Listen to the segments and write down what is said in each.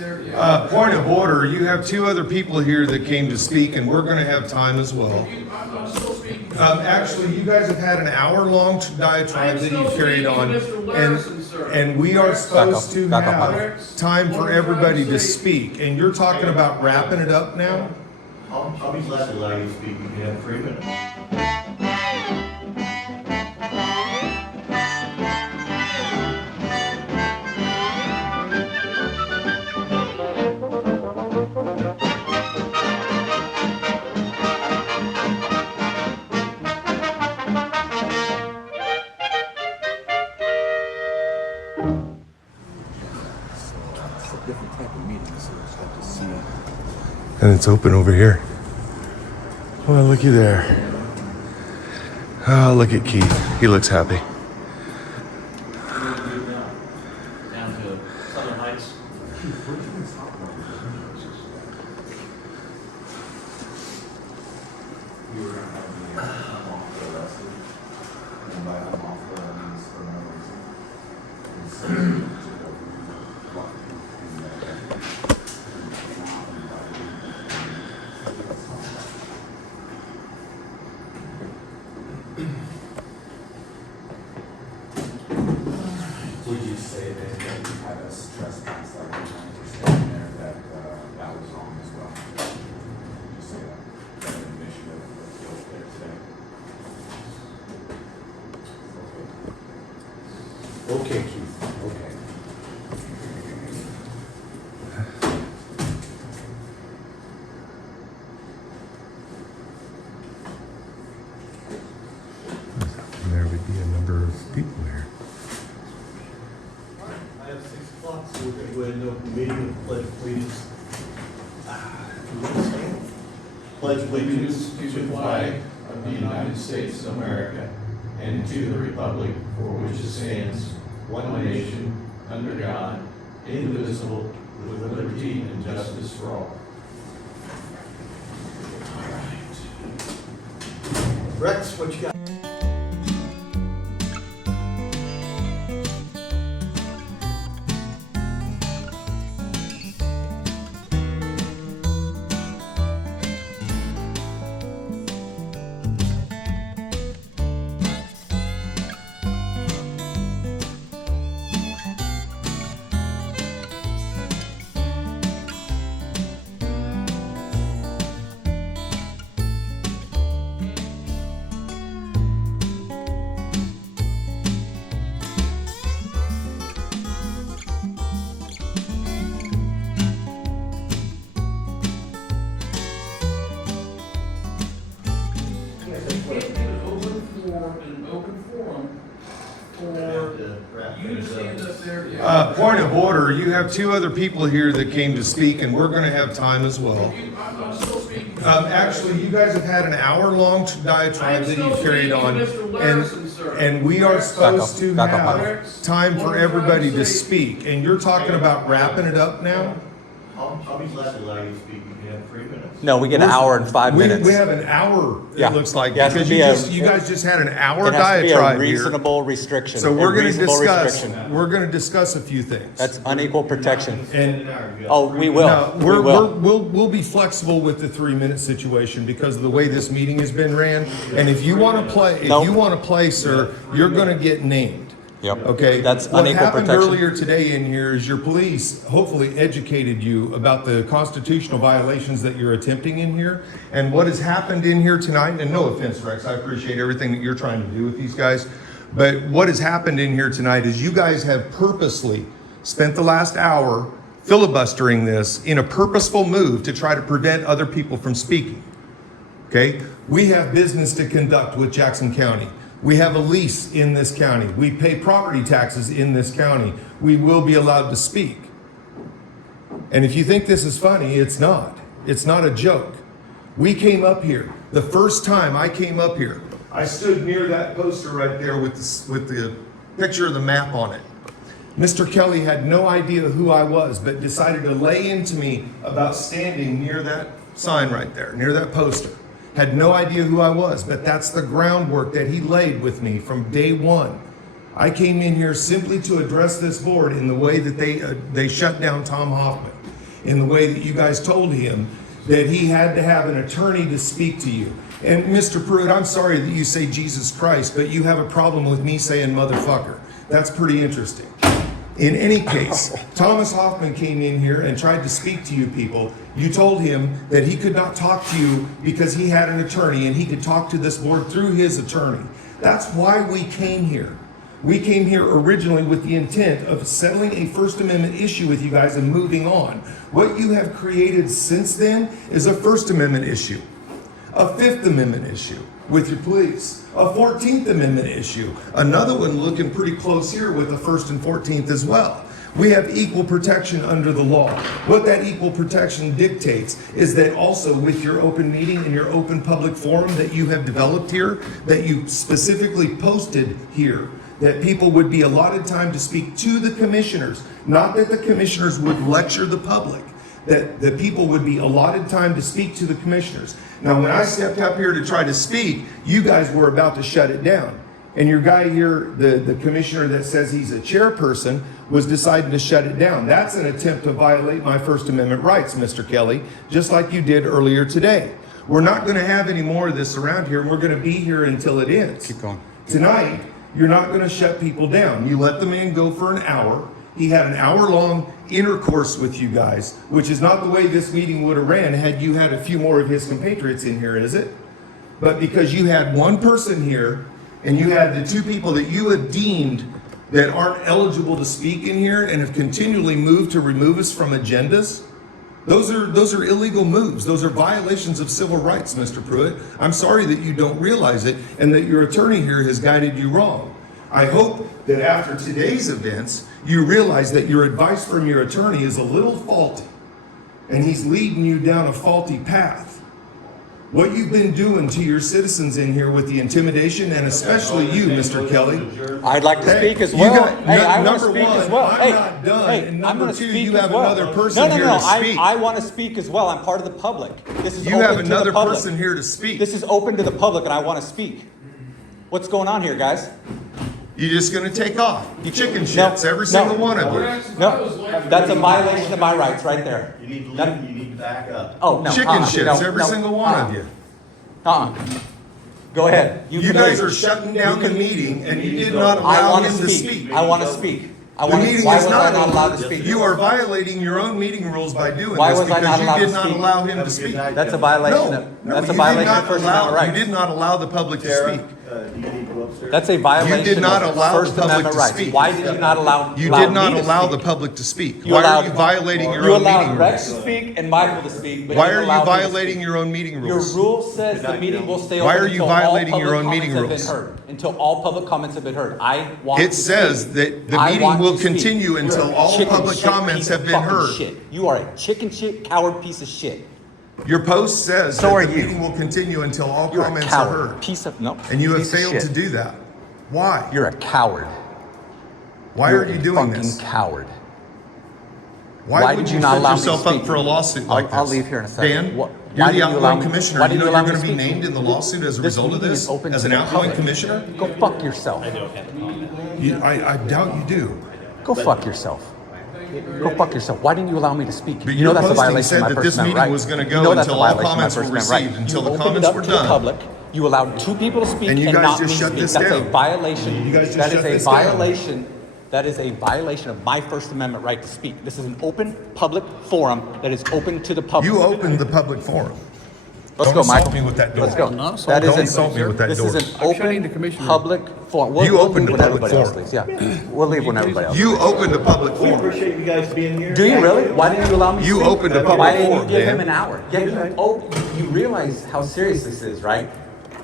Point of order, you have two other people here that came to speak, and we're going to have time as well. Actually, you guys have had an hour-long diatribe that you carried on, and we are supposed to have time for everybody to speak, and you're talking about wrapping it up now? I'll be glad to allow you to speak. You can have 3 minutes. And it's open over here. Well, looky there. Oh, look at Keith. He looks happy. Down to Southern Heights. Would you say that you had a trespass, like you're trying to stand there, that that was wrong as well? Would you say that admission of guilt there today? Okay, Keith, okay. There would be a number of people here. I have 6 o'clock, so we're going to go ahead and open the meeting with pledge allegiance. Pledge allegiance to the flag of the United States of America and to the republic for which it stands, one nation, under God, indivisible, with liberty and justice for all. All right. Rex, what you got? Point of order, you have two other people here that came to speak, and we're going to have time as well. Actually, you guys have had an hour-long diatribe that you carried on, and we are supposed to have time for everybody to speak, and you're talking about wrapping it up now? I'll be glad to allow you to speak. You can have 3 minutes. No, we get an hour and 5 minutes. We have an hour, it Yeah. looks like, It has to because be you guys just had an hour It has to be a diatribe here. reasonable restriction. So we're going to restriction. discuss a few things. That's unequal protection. And Oh, we will. no, We will. we'll be flexible with the 3-minute situation because of the way this meeting has been ran. And if you want to play, sir, you're going to get named. Yep. Okay. That's what unequal happened protection. earlier today in here is your police hopefully educated you about the constitutional violations that you're attempting in here. And what has happened in here tonight, and no offense, Rex, I appreciate everything that you're trying to do with these guys. But what has happened in here tonight is you guys have purposely spent the last hour filibustering this in a purposeful move to try to prevent other people from speaking. Okay? We have business to conduct with Jackson County. We have a lease in this county. We pay property taxes in this county. We will be allowed to speak. And if you think this is funny, it's not. It's not a joke. We came up here. The first time I came up here, I stood near that poster right there with the picture of the map on it. Mr. Kelly had no idea who I was, but decided to lay into me about standing near that sign right there, near that poster. Had no idea who I was, but that's the groundwork that he laid with me from day one. I came in here simply to address this board in the way that they shut down Tom Hoffman. in the way that you guys told him that he had to have an attorney to speak to you. And Mr. Pruitt, I'm sorry that you say Jesus Christ, but you have a problem with me saying motherfucker. That's pretty interesting. In any case, Thomas Hoffman came in here and tried to speak to you people. You told him that he could not talk to you because he had an attorney and he could talk to this board through his attorney. That's why we came here. We came here originally with the intent of settling a First Amendment issue with you guys and moving on. What you have created since then is a First Amendment issue, a Fifth Amendment issue with your police, a 14th Amendment issue, another one looking pretty close here with the 1st and 14th as well. We have equal protection under the law. What that equal protection dictates is that also with your open meeting and your open public forum that you have developed here, that you specifically posted here, that people would be allotted time to speak to the commissioners, not that the commissioners would lecture the public, that the people would be allotted time to speak to the commissioners. Now, when I stepped up here to try to speak, you guys were about to shut it down. And your guy here, the commissioner that says he's a chairperson, was deciding to shut it down. That's an attempt to violate my First Amendment rights, Mr. Kelly, just like you did earlier today. We're not going to have any more of this around here, and we're going to be here until it ends. Keep going. Tonight, you're not going to shut people down. You let the man go for an hour. He had an hour-long intercourse with you guys, which is not the way this meeting would have ran had you had a few more of his compatriots in here, is it? But because you had one person here, and you had the two people that you have deemed that aren't eligible to speak in here and have continually moved to remove us from agendas, those are illegal moves. Those are violations of civil rights, Mr. Pruitt. I'm sorry that you don't realize it and that your attorney here has guided you wrong. I hope that after today's events, you realize that your advice from your attorney is a little faulty and he's leading you down a faulty path. What you've been doing to your citizens in here with the intimidation, and especially you, Mr. Kelly. I'd like to speak as you well. got- Hey, I want to number speak one, as well. I'm Hey, not done. hey, And I'm number going to two, speak you as have well. another person here to speak. I want to speak as well. I'm part of the public. This is You open have to another the public. person here to speak. This is open to the public, and I want to speak. What's going on here, guys? You're just going to take off. You chicken No, shits, every single one of you. No, that's a violation of my rights right there. You need to That- leave, you need to back up. Oh, no. Chicken shits, no, every no, single one of you. Go ahead. You can guys leave. are shutting down the meeting, and you did not I allow want him to to speak. speak. I want to speak. The meeting Why is was I not allowed to not, speak? you are violating your own meeting rules by doing Why this was I not because allowed you did to not speak? allow him to Have a good speak. night. That's a violation. No, That's you a violation did not of First allow, Amendment rights. you did not allow the public to Sarah, speak. do you need to go upstairs? That's a violation did not of allow the First public Amendment to rights. speak. Why did you not allow You allow did not me to allow speak? the public to speak. You Why allowed- are you violating your You own allowed meeting Rex rules? to speak and Michael to speak, but Why you are you allowed me to violating speak. your own meeting Your rules? rule says Good the night, meeting Bill. will stay Why open are you until all violating your public own meeting comments rules? have been heard. Until all public comments have been heard. I want It to says speak. that the I meeting want will to speak. continue You're until a all chicken public shit comments piece have of been fucking heard. Shit. You are a chicken shit, coward piece of shit. Your post says So are that the you. meeting will continue until all You're a comments are coward. heard. Piece of no. And you have piece of failed shit. to do that. Why? You're a coward. Why You're are you a doing fucking this? coward. Why Why would did you you not set allow me to yourself up speak? for a lawsuit like this? I'll leave here in a second. Dan, What- you're why the did you allow outgoing me- commissioner. why You did know you you're allow me going to to be speak? named in the lawsuit as a This result of meeting this? is open As to an the outgoing public. commissioner? Go fuck yourself. I doubt you do. Go fuck yourself. Go fuck yourself. Why didn't you allow me to speak? But You know your that's a posting violation said of my that First this Amendment meeting right. was gonna You go know that's a until all violation of my comments First were Amendment right. received, until You the opened comments it up were to the done. public. You allowed two people to speak And you and guys not just me shut speak. this That's a down. violation. You guys just That shut is this a down. violation. That is a violation of my First Amendment right to speak. This is an open public forum that is open to the public. You opened the public forum. Let's Don't go, assault Michael. me with that door. Let's go. not assaulting That is Don't an- insult me with that This door. is an I'm shutting the open commissioner. public forum. You We'll opened leave a when public everybody else forum. leaves. Yeah, we'll leave when everybody else. You opened a public We forum. appreciate you guys being here. Do you really? Why didn't you allow me to You speak? opened a public Why didn't forum, you give Dan. him an hour? Yeah, you realize how serious this is, right?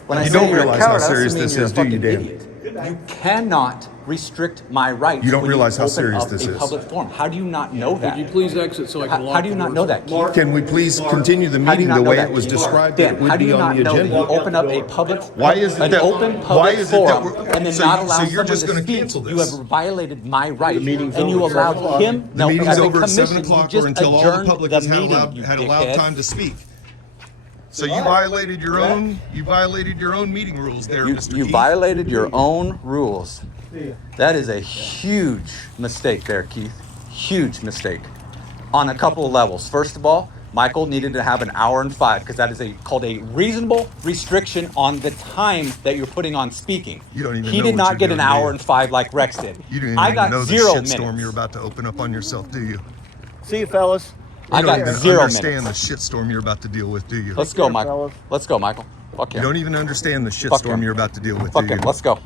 When I You say don't you're a realize how coward, I serious also mean this you're is, a do you, fucking Dan? idiot. You cannot restrict my rights. You don't when realize how open serious up this a is. public forum. How do you not know that? Would you please exit so I can lock How do you the not doors? know that, Keith? Can we please continue the How do you meeting not the know way that, it was Keith? described Dan, that it would how do be you on not the know that agenda? you open up a public, Why is it an that- open why public is it that forum we're- and then so not you- allow so you're someone just to gonna speak? cancel You this? have violated my rights, meeting's and you over. allowed him. The No, meeting's as a over at 7 commission, you o'clock just or until all the adjourned public the has meeting, had you allowed dickhead. time to speak. So you violated your own, meeting rules there, Mr. You Keith. violated your own rules. That is a huge mistake there, Keith. Huge mistake. on a couple of levels. First of all, Michael needed to have an hour and 5 because that is called a reasonable restriction on the time that you're putting on speaking. You don't even He know did what not you're get doing, an do hour you? and 5 like Rex did. You didn't I even got know the 0 shitstorm minutes. you're about to open up on yourself, do you? See you, fellas. I You got don't even 0 understand minutes. the shitstorm you're about to deal with, do you? Let's go, care, Michael. fellas. Let's go, Michael. Fuck You him. don't even understand the Fuck him. shitstorm you're about to deal with, Fuck do you? him. Let's go.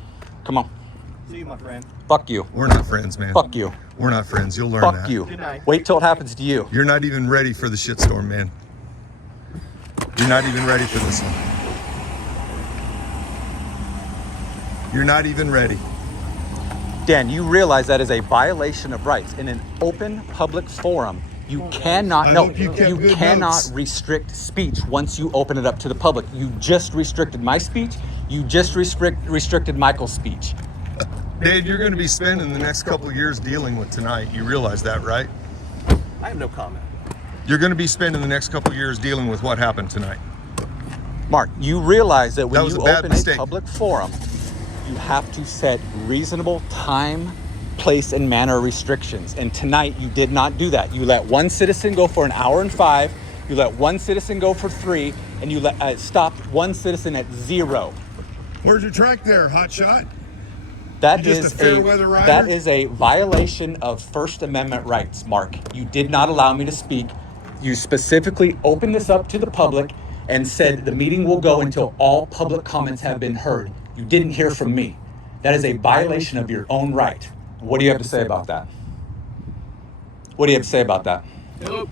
Come on. See you, my friend. Fuck you. We're not friends, man. Fuck you. We're not friends. You'll learn Fuck that. you. Good night. Wait till it happens to you. You're not even ready for the shitstorm, man. You're not even ready for this one. You're not even ready. Dan, you realize that is a violation of rights in an open public forum. You cannot I no, hope you kept you good cannot notes. restrict speech once you open it up to the public. You just restricted my speech. You just restricted Michael's speech. Dave, you're going to be spending the next couple of years dealing with tonight. You realize that, right? I have no comment. You're going to be spending the next couple of years dealing with what happened tonight. Mark, you realize that when That was you a bad open mistake. a public forum, you have to set reasonable time, place, and manner restrictions. And tonight you did not do that. You let one citizen go for an hour and 5, you let one citizen go for 3, and you stopped one citizen at 0. Where's your track there, hotshot? That You just is a fair weather rider? that is a violation of First Amendment rights, Mark. You did not allow me to speak. You specifically opened this up to the public and said the meeting will go until all public comments have been heard. You didn't hear from me. That is a violation of your own right. What do you have to say about that? What do you have to say about that? Hello.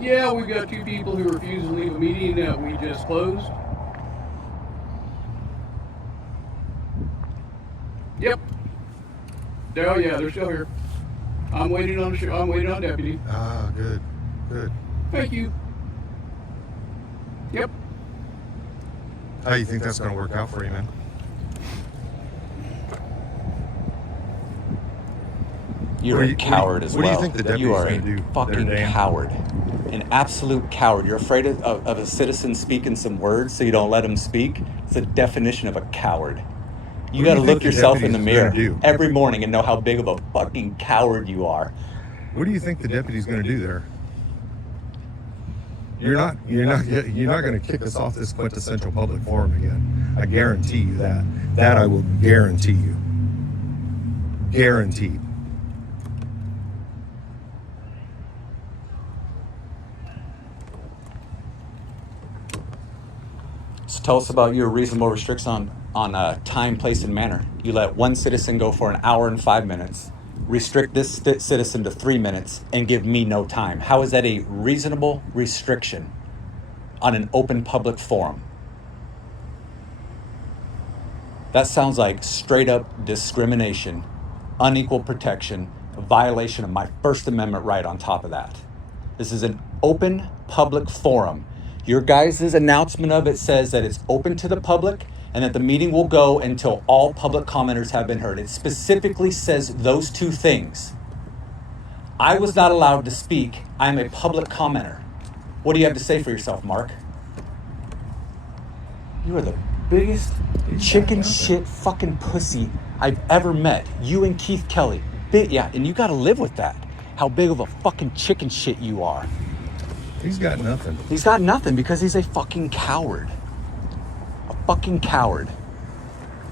Yeah, we've got 2 people who refuse to leave a meeting that we just closed. Yep. Oh yeah, they're still here. I'm waiting on I'm waiting on deputy. Ah, good, good. Thank you. Yep. How do you think that's going to work out for you, man? You're What do a you- coward as what do well. you think the You deputy's are gonna a do fucking there, Dan? coward. An absolute coward. You're afraid of a citizen speaking some words so you don't let him speak. It's the definition of a coward. You What do got to you look think the yourself in the deputy's mirror gonna do? every morning and know how big of a fucking coward you are. What do you think the deputy's going to do there? You're not going to kick us off this quintessential public forum again. I guarantee you that. That I will guarantee you. Guaranteed. So tell us about your reasonable restrictions on time, place, and manner. You let one citizen go for an hour and 5 minutes, restrict this citizen to 3 minutes, and give me no time. How is that a reasonable restriction on an open public forum? That sounds like straight up discrimination, unequal protection, a violation of my First Amendment right on top of that. This is an open public forum. Your guys' announcement of it says that it's open to the public and that the meeting will go until all public commenters have been heard. It specifically says those 2 things. I was not allowed to speak. I'm a public commenter. What do you have to say for yourself, Mark? You are the biggest chicken shit fucking pussy I've ever met. You and Keith Kelly. Yeah, and you gotta live with that. How big of a fucking chicken shit you are. He's got nothing. He's got nothing because he's a fucking coward. A fucking coward.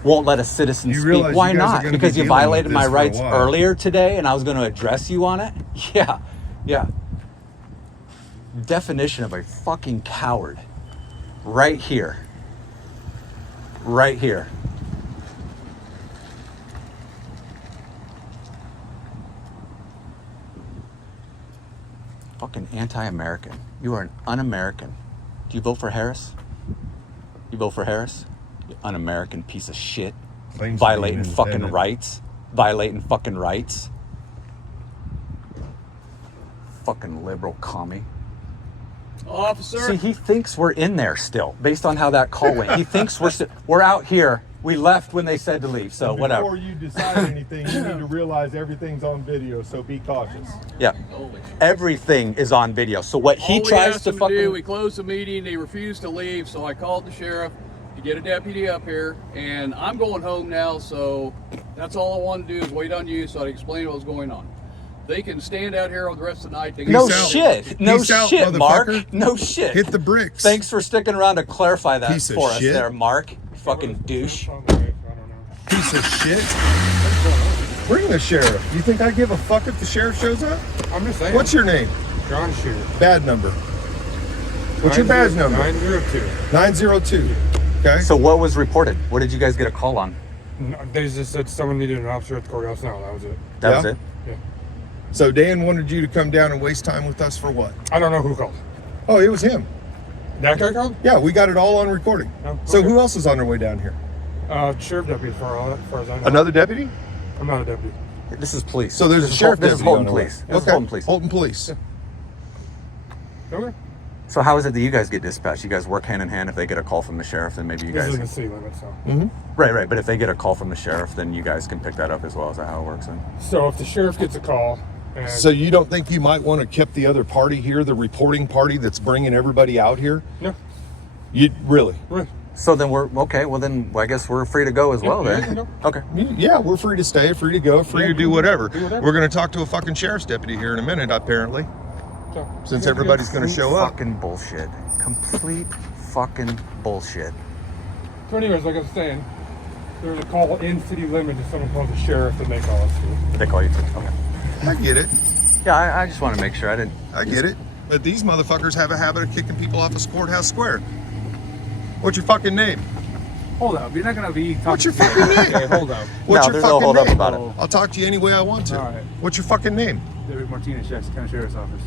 Won't let a citizen You speak. realize Why you guys are not? gonna be Because you dealing with violated this my for a rights while. earlier today and I was going to address you on it? Yeah. Definition of a fucking coward. Right here. Right here. Fucking anti-American. You are an un-American. Do you vote for Harris? You vote for Harris? You un-American piece of shit. Claims to be Violating an fucking independent. rights. Violating fucking rights. Fucking liberal commie. Officer. See, he thinks we're in there still, based on how that call went. He thinks we're out here. We left when they said to leave, so whatever. Before you decide anything, you need to realize everything's on video, so be cautious. Yeah. Everything is on video. So what he All we tries asked to them to do, fucking... we closed the meeting. They refused to leave, so I called the sheriff. He get a deputy up here, and I'm going home now, so that's all I want to do is wait on you so I can explain what's going on. They can stand out here on the rest of the night. They can No Peace out. shit. No Peace out, shit, Mark. motherfucker. No shit. Hit the bricks. Thanks for sticking around to clarify that Piece of for us shit. there, Mark. You fucking douche. Piece of shit. Bring the sheriff. You think I give a fuck if the sheriff shows up? I'm just saying. What's your name? John Shear. Badge number. What's your badge number? 902. 902. Okay. So what was reported? What did you guys get a call on? No, they just said someone needed an officer at the courthouse now. That was it. That was Yeah? it? Yeah. So Dan wanted you to come down and waste time with us for what? I don't know who called. Oh, it was him. That guy called? Yeah, we got it all on recording. Oh, So okay. who else is on their way down here? Sheriff deputy as far as I know. Another deputy? I'm not a deputy. This is police. So there's This a is sheriff This is deputy Holton on the way. Police. This is Okay. Holton Police. Holton Police. Okay. So how is it that you guys get dispatched? You guys work hand in hand. If they get a call from the sheriff, then maybe you This is guys... in the city limit, so. Right. But if they get a call from the sheriff, then you guys can pick that up as well. Is that how it works then? So if the sheriff gets a call, and So you don't think you might want to keep the other party here, the reporting party that's bringing everybody out here? no, You really? right. So then we're... Okay, well then I guess we're free to go as well yeah, then. you can go. Okay. Yeah, we're free to stay, free to go, free Yeah, to do whatever. do whatever. We're going to talk to a fucking sheriff's deputy here in a minute, apparently, So, since yeah, everybody's going to show up. Fucking bullshit. Complete fucking bullshit. So anyways, like I was saying, there was a call in city limits if someone calls the sheriff and they call us too. They call you too. Okay. I get it. Yeah, I just want to make sure I didn't... I get it. But these motherfuckers have a habit of kicking people off of Courthouse Square. What's your fucking name? Hold up, you're not gonna be talking. What's your fucking name? Okay, hold up. What's No, your there's fucking no hold up name? about it. I'll talk to you any way I want to. All right. What's your fucking name? David Martinez, Jackson County Sheriff's Office,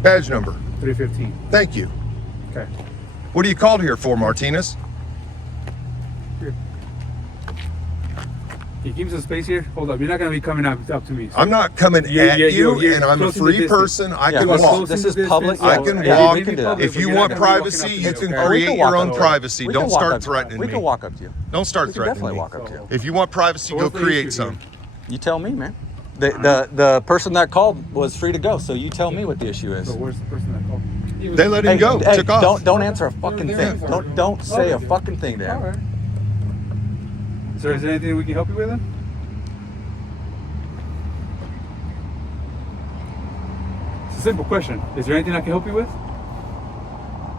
Badge number. 315. Thank you. Okay. What are you called here for, Martinez? Can you give me some space here? Hold up, you're not gonna be coming up to me. So I'm not coming Yeah, at yeah, you, you're and I'm a close in the free distance. person. I Yeah, can this- walk. This is public. I can Yeah, walk. we can do that. If you You're want not gonna be walking privacy, up to you me, can okay? We create can your walk own up- privacy. we Don't can walk start up- threatening We me. can walk up to you. Don't start We can threatening definitely me. walk up to you. If you want privacy, So go what's the create issue some. here? You tell me, man. The person that called was free to go, so you tell me what the issue is. So where's the person that called? They let him go. Hey, Took off. don't answer a fucking They're thing. there. Don't say a Okay. fucking thing to All him. right. So is there anything we can help you with then? It's a simple question. Is there anything I can help you with?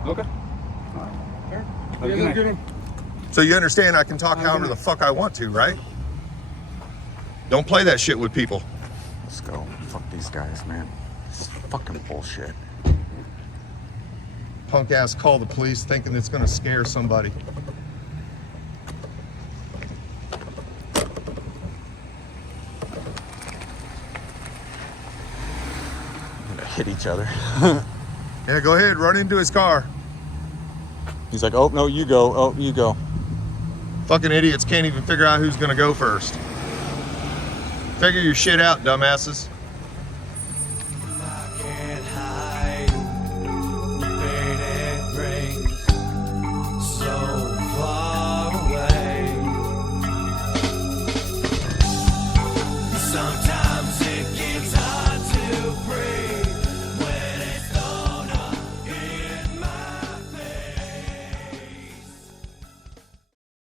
Okay. All right. Have a Yeah, good night. get him. So you understand I can talk however the fuck I want to, right? Don't play that shit with people. Let's go. Fuck these guys, man. It's fucking bullshit. Punk ass call the police thinking it's gonna scare somebody. We're gonna hit each other. Yeah, go ahead, run into his car. He's like, oh no, you go. Oh, you go. Fucking idiots can't even figure out who's gonna go first. Figure your shit out, dumbasses.